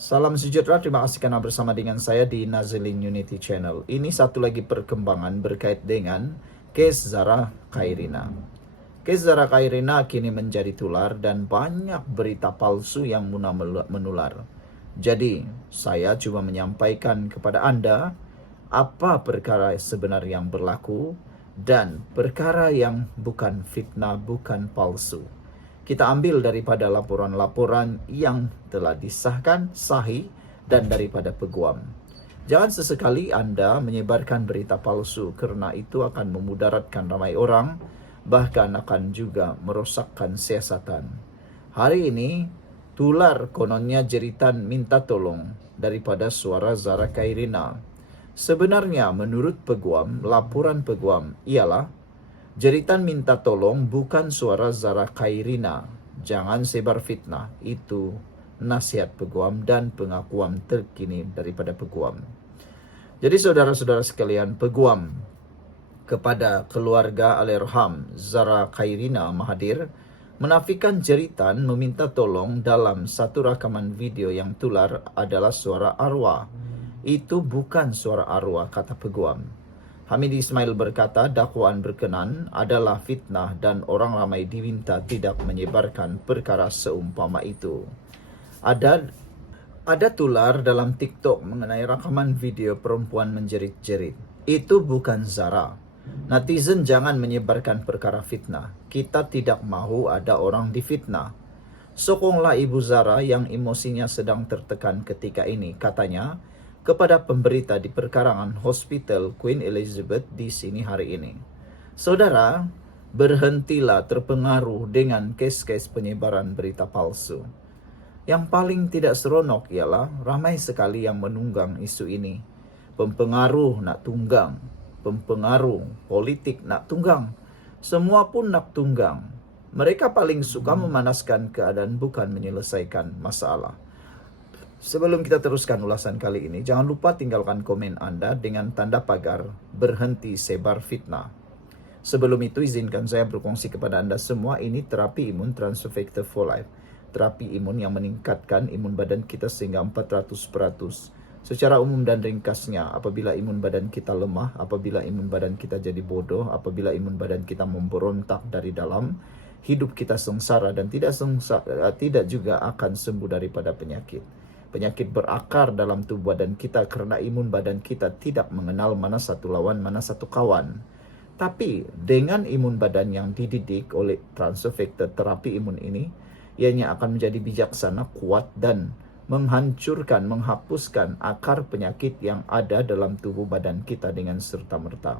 Salam sejahtera, terima kasih karena bersama dengan saya di Nazilin Unity Channel. Ini satu lagi perkembangan berkait dengan case Zara Khairina. Case Zara Khairina kini menjadi tular dan banyak berita palsu yang menular. Jadi, saya cuma menyampaikan kepada Anda apa perkara sebenarnya yang berlaku dan perkara yang bukan fitnah, bukan palsu. Kita ambil daripada laporan-laporan yang telah disahkan, sahih, dan daripada peguam. Jangan sesekali Anda menyebarkan berita palsu kerana itu akan memudaratkan ramai orang, bahkan akan juga merosakkan siasatan. Hari ini, tular kononnya jeritan minta tolong daripada suara Zara Khairina. Sebenarnya menurut peguam, laporan peguam ialah jeritan minta tolong bukan suara Zara Khairina. Jangan sebar fitnah. Itu nasihat peguam dan pengakuan terkini daripada peguam. Jadi saudara-saudara sekalian, peguam kepada keluarga Alerham Zara Khairina Mahathir menafikan jeritan meminta tolong dalam satu rakaman video yang tular adalah suara arwah. Itu bukan suara arwah, kata peguam. Hamid Ismail berkata dakwaan berkenan adalah fitnah dan orang ramai diminta tidak menyebarkan perkara seumpama itu. Ada tular dalam TikTok mengenai rakaman video perempuan menjerit-jerit. Itu bukan Zara. Netizen jangan menyebarkan perkara fitnah. Kita tidak mahu ada orang difitnah. Sokonglah Ibu Zara yang emosinya sedang tertekan ketika ini, katanya, kepada pemberita di perkarangan Hospital Queen Elizabeth di sini hari ini. Saudara, berhentilah terpengaruh dengan kes-kes penyebaran berita palsu. Yang paling tidak seronok ialah ramai sekali yang menunggang isu ini. Pempengaruh nak tunggang, pempengaruh politik nak tunggang, semua pun nak tunggang. Mereka paling suka memanaskan keadaan bukan menyelesaikan masalah. Sebelum kita teruskan ulasan kali ini, jangan lupa tinggalkan komen Anda dengan tanda pagar berhenti sebar fitnah. Sebelum itu, izinkan saya berkongsi kepada Anda semua ini terapi imun Transfer Factor for Life. Terapi imun yang meningkatkan imun badan kita sehingga 400%. Secara umum dan ringkasnya, apabila imun badan kita lemah, apabila imun badan kita jadi bodoh, apabila imun badan kita memberontak dari dalam, hidup kita sengsara dan tidak juga akan sembuh daripada penyakit. Penyakit berakar dalam tubuh badan kita kerana imun badan kita tidak mengenal mana satu lawan, mana satu kawan. Tapi dengan imun badan yang dididik oleh transfer factor terapi imun ini, ianya akan menjadi bijaksana, kuat dan menghancurkan, menghapuskan akar penyakit yang ada dalam tubuh badan kita dengan serta-merta.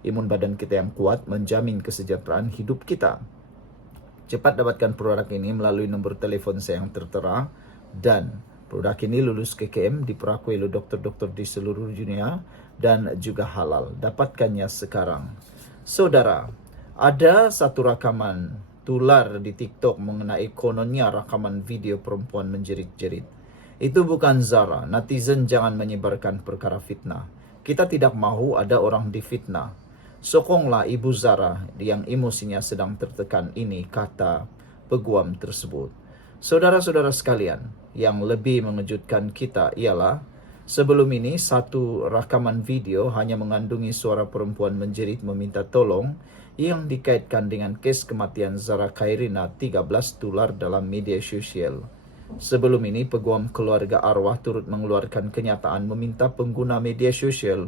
Imun badan kita yang kuat menjamin kesejahteraan hidup kita. Cepat dapatkan produk ini melalui nombor telefon saya yang tertera dan produk ini lulus KKM, diperakui oleh dokter-dokter di seluruh dunia dan juga halal. Dapatkannya sekarang. Saudara, ada satu rakaman tular di TikTok mengenai kononnya rakaman video perempuan menjerit-jerit. Itu bukan Zara. Netizen jangan menyebarkan perkara fitnah. Kita tidak mahu ada orang difitnah. Sokonglah Ibu Zara yang emosinya sedang tertekan ini, kata peguam tersebut. Saudara-saudara sekalian, yang lebih mengejutkan kita ialah sebelum ini satu rakaman video hanya mengandungi suara perempuan menjerit meminta tolong yang dikaitkan dengan kes kematian Zara Khairina 13 tular dalam media sosial. Sebelum ini, peguam keluarga arwah turut mengeluarkan kenyataan meminta pengguna media sosial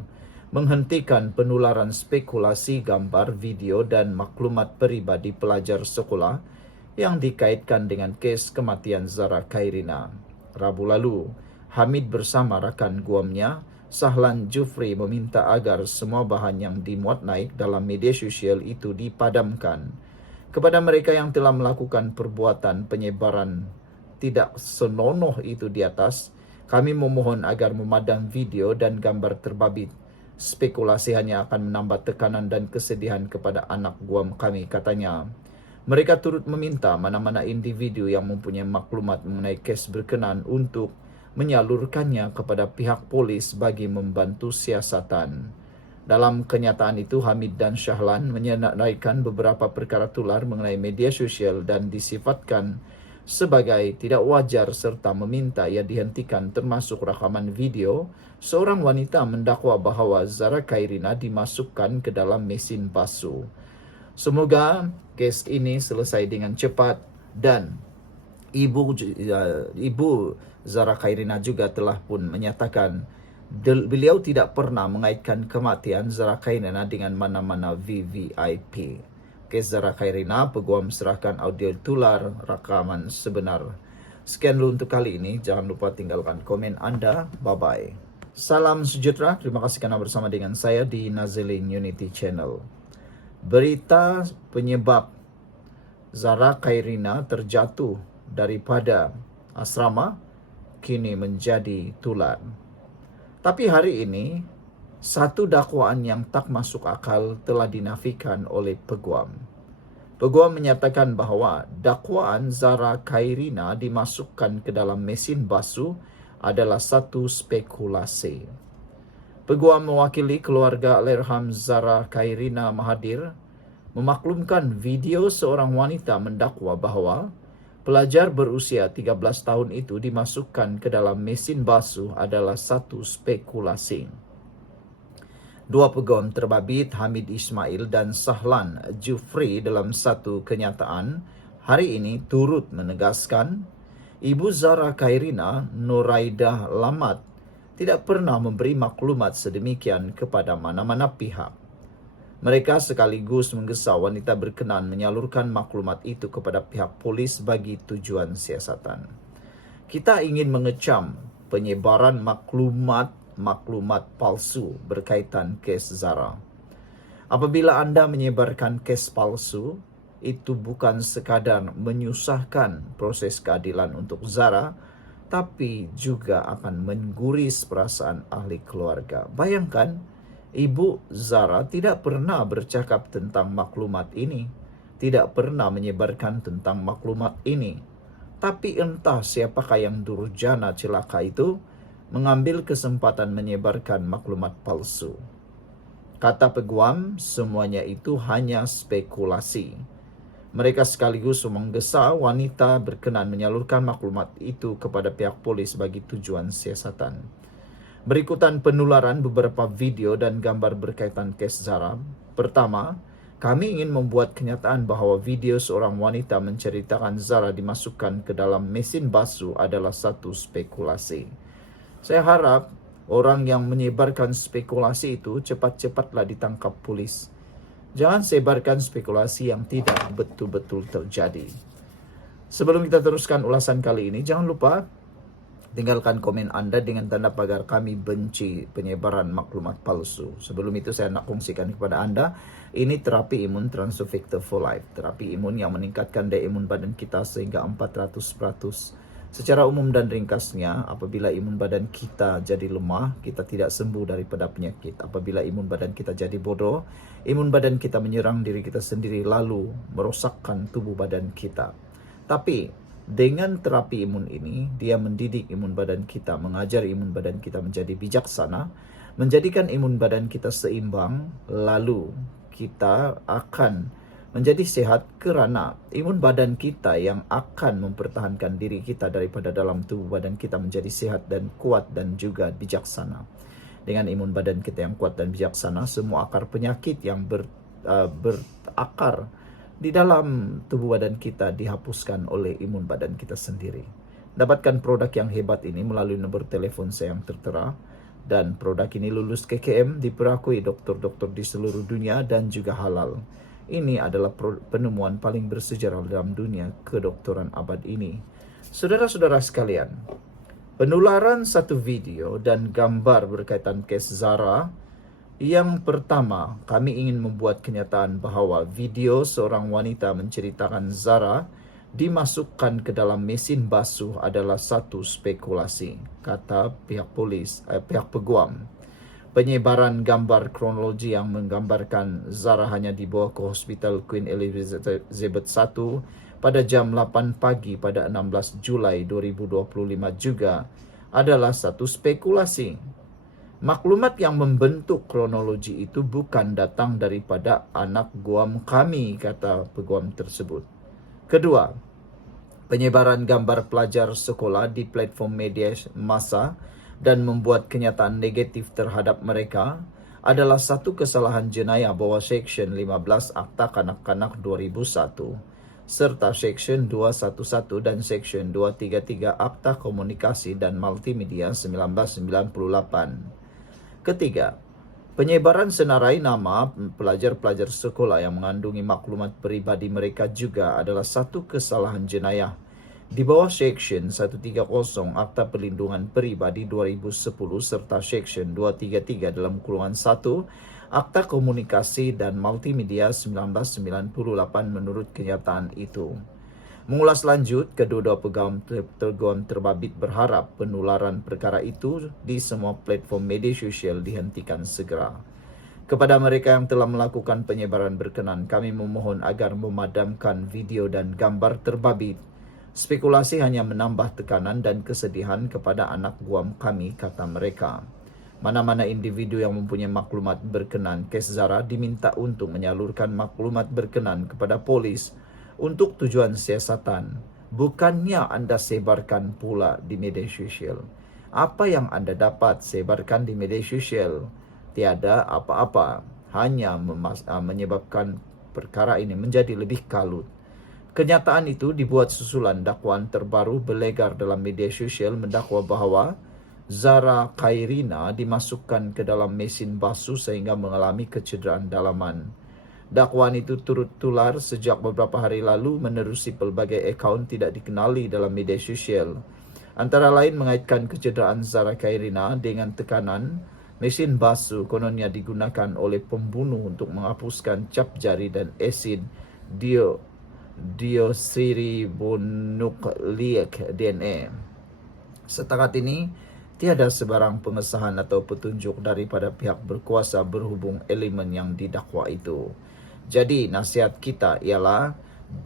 menghentikan penularan spekulasi gambar, video dan maklumat peribadi pelajar sekolah yang dikaitkan dengan kes kematian Zara Khairina. Rabu lalu, Hamid bersama rakan guamnya, Sahlan Jufri, meminta agar semua bahan yang dimuat naik dalam media sosial itu dipadamkan. Kepada mereka yang telah melakukan perbuatan penyebaran tidak senonoh itu di atas, kami memohon agar memadam video dan gambar terbabit. Spekulasi hanya akan menambah tekanan dan kesedihan kepada anak guam kami, katanya. Mereka turut meminta mana-mana individu yang mempunyai maklumat mengenai kes berkenan untuk menyalurkannya kepada pihak polis bagi membantu siasatan. Dalam kenyataan itu, Hamid dan Sahlan menyenaraikan beberapa perkara tular mengenai media sosial dan disifatkan sebagai tidak wajar serta meminta ia dihentikan, termasuk rekaman video seorang wanita mendakwa bahwa Zara Khairina dimasukkan ke dalam mesin basuh. Semoga kes ini selesai dengan cepat dan Ibu Zara Khairina juga telah pun menyatakan beliau tidak pernah mengaitkan kematian Zara Khairina dengan mana-mana VVIP. Kes Zara Khairina, peguam serahkan audio tular rakaman sebenar. Sekian dulu untuk kali ini. Jangan lupa tinggalkan komen Anda. Bye-bye. Salam sejahtera. Terima kasih karena bersama dengan saya di Nazilin Unity Channel. Berita penyebab Zara Khairina terjatuh daripada asrama kini menjadi tular. Tapi hari ini satu dakwaan yang tak masuk akal telah dinafikan oleh peguam. Peguam menyatakan bahawa dakwaan Zara Khairina dimasukkan ke dalam mesin basuh adalah satu spekulasi. Peguam mewakili keluarga Allahyarham Zara Khairina Mahathir memaklumkan video seorang wanita mendakwa bahawa pelajar berusia 13 tahun itu dimasukkan ke dalam mesin basuh adalah satu spekulasi. Dua peguam terbabit, Hamid Ismail dan Sahlan Jufri, dalam satu kenyataan hari ini turut menegaskan Ibu Zara Khairina, Nuraidah Lamat, tidak pernah memberi maklumat sedemikian kepada mana-mana pihak. Mereka sekaligus menggesa wanita berkenan menyalurkan maklumat itu kepada pihak polis bagi tujuan siasatan. Kita ingin mengecam penyebaran maklumat palsu berkaitan kes Zara. Apabila anda menyebarkan kes palsu, itu bukan sekadar menyusahkan proses keadilan untuk Zara, tapi juga akan mengguris perasaan ahli keluarga. Bayangkan, Ibu Zara tidak pernah bercakap tentang maklumat ini, tidak pernah menyebarkan tentang maklumat ini. Tapi entah siapakah yang durjana celaka itu mengambil kesempatan menyebarkan maklumat palsu. Kata peguam, semuanya itu hanya spekulasi. Mereka sekaligus menggesa wanita berkenan menyalurkan maklumat itu kepada pihak polis bagi tujuan siasatan. Berikutan penularan beberapa video dan gambar berkaitan kes Zara. Pertama, kami ingin membuat kenyataan bahawa video seorang wanita menceritakan Zara dimasukkan ke dalam mesin basuh adalah satu spekulasi. Saya harap orang yang menyebarkan spekulasi itu cepat-cepatlah ditangkap polis. Jangan sebarkan spekulasi yang tidak betul-betul terjadi. Sebelum kita teruskan ulasan kali ini, jangan lupa tinggalkan komen Anda dengan tanda pagar kami benci penyebaran maklumat palsu. Sebelum itu saya nak kongsikan kepada Anda, ini terapi imun Transovector for Life. Terapi imun yang meningkatkan daya imun badan kita sehingga 400%. Secara umum dan ringkasnya, apabila imun badan kita jadi lemah, kita tidak sembuh daripada penyakit. Apabila imun badan kita jadi bodoh, imun badan kita menyerang diri kita sendiri lalu merosakkan tubuh badan kita. Tapi dengan terapi imun ini, dia mendidik imun badan kita, mengajar imun badan kita menjadi bijaksana, menjadikan imun badan kita seimbang, lalu kita akan menjadi sehat kerana imun badan kita yang akan mempertahankan diri kita daripada dalam tubuh badan kita menjadi sehat dan kuat dan juga bijaksana. Dengan imun badan kita yang kuat dan bijaksana, semua akar penyakit yang berakar di dalam tubuh badan kita dihapuskan oleh imun badan kita sendiri. Dapatkan produk yang hebat ini melalui nombor telefon saya yang tertera. Dan produk ini lulus KKM, diperakui doktor-doktor di seluruh dunia dan juga halal. Ini adalah penemuan paling bersejarah dalam dunia kedokteran abad ini. Saudara-saudara sekalian, penularan satu video dan gambar berkaitan kes Zara. Yang pertama, kami ingin membuat kenyataan bahawa video seorang wanita menceritakan Zara dimasukkan ke dalam mesin basuh adalah satu spekulasi, kata pihak polis, pihak peguam. Penyebaran gambar kronologi yang menggambarkan Zara hanya dibawa ke Hospital Queen Elizabeth I pada jam 8 pagi pada 16 Julai 2025 juga adalah satu spekulasi. Maklumat yang membentuk kronologi itu bukan datang daripada anak guam kami, kata peguam tersebut. Kedua, Penyebaran gambar pelajar sekolah di platform media massa dan membuat kenyataan negatif terhadap mereka adalah satu kesalahan jenayah bawah Seksyen 15 Akta Kanak-Kanak 2001 serta Seksyen 211 dan Seksyen 233 Akta Komunikasi dan Multimedia 1998. Ketiga, penyebaran senarai nama pelajar-pelajar sekolah yang mengandungi maklumat pribadi mereka juga adalah satu kesalahan jenayah di bawah Seksyen 130 Akta Perlindungan Pribadi 2010 serta Seksyen 233 dalam kurungan 1 Akta Komunikasi dan Multimedia 1998 menurut kenyataan itu. Mengulas lanjut, kedua pegawai terbabit berharap penularan perkara itu di semua platform media sosial dihentikan segera. Kepada mereka yang telah melakukan penyebaran berkenan, kami memohon agar memadamkan video dan gambar terbabit. Spekulasi hanya menambah tekanan dan kesedihan kepada anak guam kami, kata mereka. Mana-mana individu yang mempunyai maklumat berkenan kes Zara diminta untuk menyalurkan maklumat berkenan kepada polis untuk tujuan siasatan. Bukannya Anda sebarkan pula di media sosial. Apa yang Anda dapat sebarkan di media sosial tiada apa-apa, hanya menyebabkan perkara ini menjadi lebih kalut. Kenyataan itu dibuat susulan dakwaan terbaru belegar dalam media sosial mendakwa bahwa Zara Khairina dimasukkan ke dalam mesin basuh sehingga mengalami kecederaan dalaman. Dakwaan itu turut tular sejak beberapa hari lalu menerusi pelbagai akaun tidak dikenali dalam media sosial. Antara lain mengaitkan kecederaan Zara Khairina dengan tekanan mesin basuh kononnya digunakan oleh pembunuh untuk menghapuskan cap jari dan asid deoksiribonukleik DNA. Setakat ini, tiada sebarang pengesahan atau petunjuk daripada pihak berkuasa berhubung elemen yang didakwa itu. Jadi, nasihat kita ialah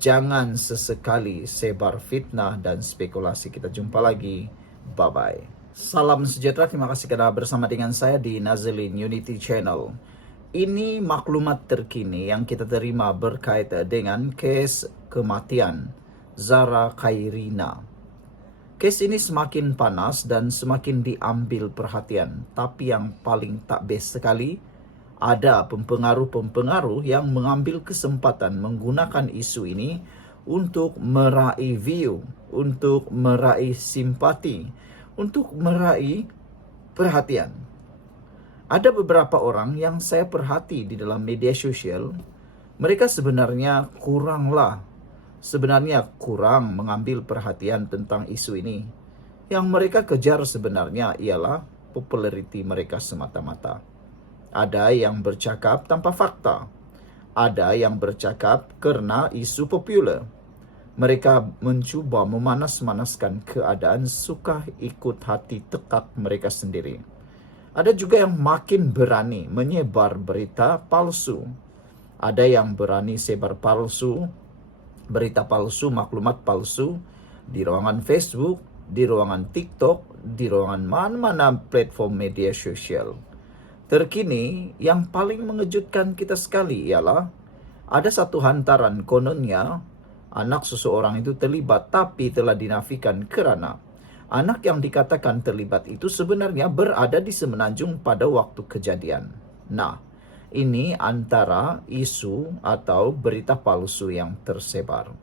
jangan sesekali sebar fitnah dan spekulasi. Kita jumpa lagi. Bye-bye. Salam sejahtera, terima kasih kerana bersama dengan saya di Nazilin Unity Channel. Ini maklumat terkini yang kita terima berkaitan dengan kes kematian Zara Khairina. Kes ini semakin panas dan semakin diambil perhatian. Tapi yang paling tak best sekali, ada pempengaruh-pempengaruh yang mengambil kesempatan menggunakan isu ini untuk meraih view, untuk meraih simpati, untuk meraih perhatian. Ada beberapa orang yang saya perhati di dalam media sosial, mereka sebenarnya kurang mengambil perhatian tentang isu ini. Yang mereka kejar sebenarnya ialah populariti mereka semata-mata. Ada yang bercakap tanpa fakta. Ada yang bercakap kerana isu popular. Mereka mencuba memanas-manaskan keadaan suka ikut hati tekak mereka sendiri. Ada juga yang makin berani menyebar berita palsu. Ada yang berani sebar palsu, berita palsu, maklumat palsu di ruangan Facebook, di ruangan TikTok, di ruangan mana-mana platform media sosial. Terkini, yang paling mengejutkan kita sekali ialah ada satu hantaran kononnya anak seseorang itu terlibat tapi telah dinafikan kerana anak yang dikatakan terlibat itu sebenarnya berada di Semenanjung pada waktu kejadian. Nah, ini antara isu atau berita palsu yang tersebar.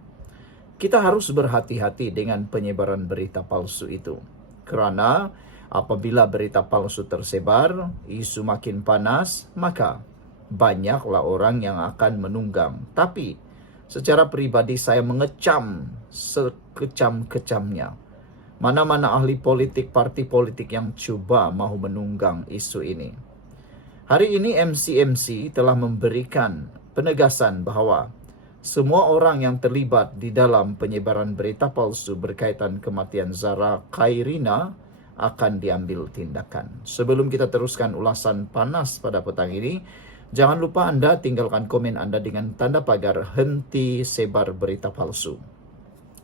Kita harus berhati-hati dengan penyebaran berita palsu itu. Kerana apabila berita palsu tersebar, isu makin panas, maka banyaklah orang yang akan menunggang. Tapi secara pribadi saya mengecam sekecam-kecamnya mana-mana ahli politik, parti politik yang cuba mahu menunggang isu ini. Hari ini MCMC telah memberikan penegasan bahawa semua orang yang terlibat di dalam penyebaran berita palsu berkaitan kematian Zara Khairina akan diambil tindakan. Sebelum kita teruskan ulasan panas pada petang ini, jangan lupa Anda tinggalkan komen Anda dengan tanda pagar henti sebar berita palsu.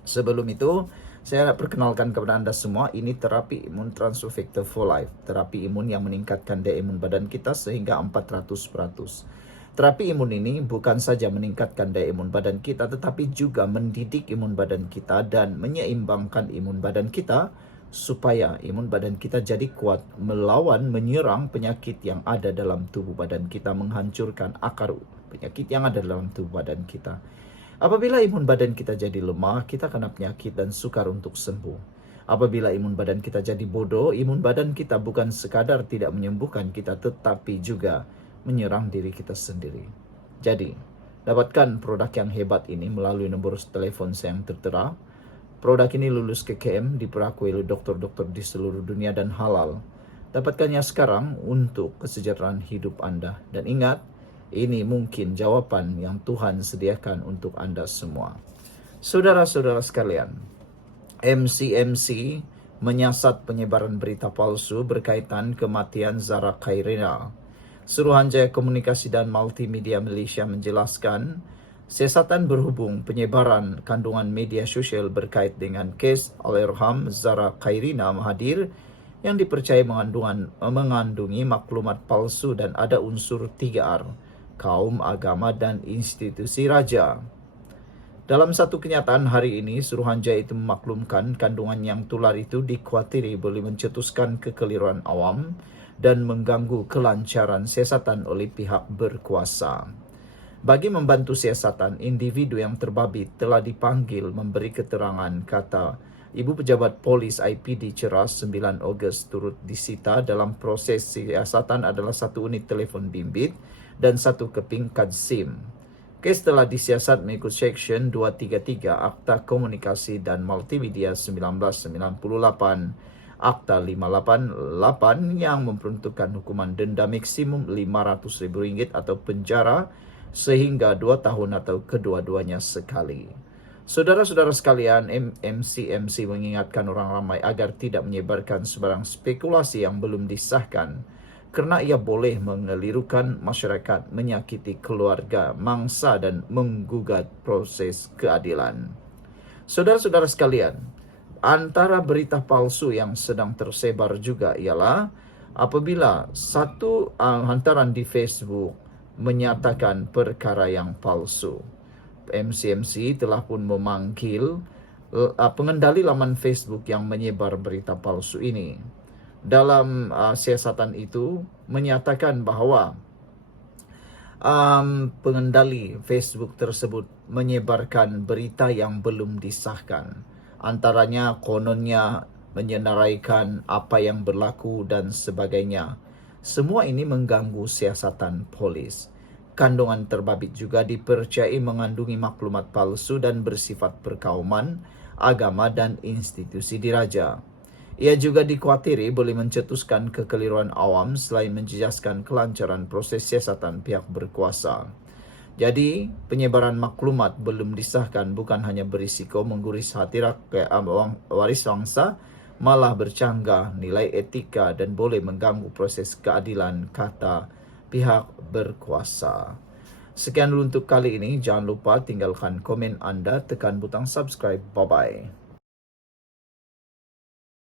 Sebelum itu, saya nak perkenalkan kepada anda semua, ini terapi imun Transfer for Life. Terapi imun yang meningkatkan daya imun badan kita sehingga 400%. Terapi imun ini bukan saja meningkatkan daya imun badan kita, tetapi juga mendidik imun badan kita dan menyeimbangkan imun badan kita supaya imun badan kita jadi kuat melawan, menyerang penyakit yang ada dalam tubuh badan kita, menghancurkan akar penyakit yang ada dalam tubuh badan kita. Apabila imun badan kita jadi lemah, kita kena penyakit dan sukar untuk sembuh. Apabila imun badan kita jadi bodoh, imun badan kita bukan sekadar tidak menyembuhkan kita, tetapi juga menyerang diri kita sendiri. Jadi, dapatkan produk yang hebat ini melalui nomor telepon saya yang tertera. Produk ini lulus KKM, diperakui oleh dokter-dokter di seluruh dunia dan halal. Dapatkannya sekarang untuk kesejahteraan hidup Anda. Dan ingat, ini mungkin jawaban yang Tuhan sediakan untuk Anda semua. Saudara-saudara sekalian, MCMC menyiasat penyebaran berita palsu berkaitan kematian Zara Khairina. Suruhanjaya Komunikasi dan Multimedia Malaysia menjelaskan, siasatan berhubung penyebaran kandungan media sosial berkait dengan kes Allahyarham Zara Khairina Mahathir yang dipercayai mengandungi maklumat palsu dan ada unsur 3R, kaum, agama, dan institusi raja. Dalam satu kenyataan hari ini, Suruhanjaya itu memaklumkan kandungan yang tular itu dikhawatiri boleh mencetuskan kekeliruan awam dan mengganggu kelancaran siasatan oleh pihak berkuasa. Bagi membantu siasatan, individu yang terbabit telah dipanggil memberi keterangan, kata Ibu Pejabat Polis IPD Ceras 9 Ogos turut disita dalam proses siasatan adalah satu unit telefon bimbit dan satu keping kad SIM. Kes telah disiasat mengikut Seksyen 233 Akta Komunikasi dan Multimedia 1998, Akta 588 yang memperuntukkan hukuman denda maksimum RM500,000 atau penjara sehingga 2 tahun atau kedua-duanya sekali. Saudara-saudara sekalian, MCMC mengingatkan orang ramai agar tidak menyebarkan sebarang spekulasi yang belum disahkan kerana ia boleh mengelirukan masyarakat, menyakiti keluarga, mangsa dan menggugat proses keadilan. Saudara-saudara sekalian, antara berita palsu yang sedang tersebar juga ialah apabila satu hantaran di Facebook menyatakan perkara yang palsu. MCMC telah pun memanggil pengendali laman Facebook yang menyebar berita palsu ini. Dalam siasatan itu menyatakan bahawa pengendali Facebook tersebut menyebarkan berita yang belum disahkan. Antaranya kononnya menyenaraikan apa yang berlaku dan sebagainya. Semua ini mengganggu siasatan polis. Kandungan terbabit juga dipercayai mengandungi maklumat palsu dan bersifat perkauman, agama dan institusi diraja. Ia juga dikhawatiri boleh mencetuskan kekeliruan awam selain menjejaskan kelancaran proses siasatan pihak berkuasa. Jadi, penyebaran maklumat belum disahkan bukan hanya berisiko mengguris hati waris bangsa, malah bercanggah nilai etika dan boleh mengganggu proses keadilan, kata pihak berkuasa. Sekian dulu untuk kali ini. Jangan lupa tinggalkan komen anda, tekan butang subscribe. Bye-bye.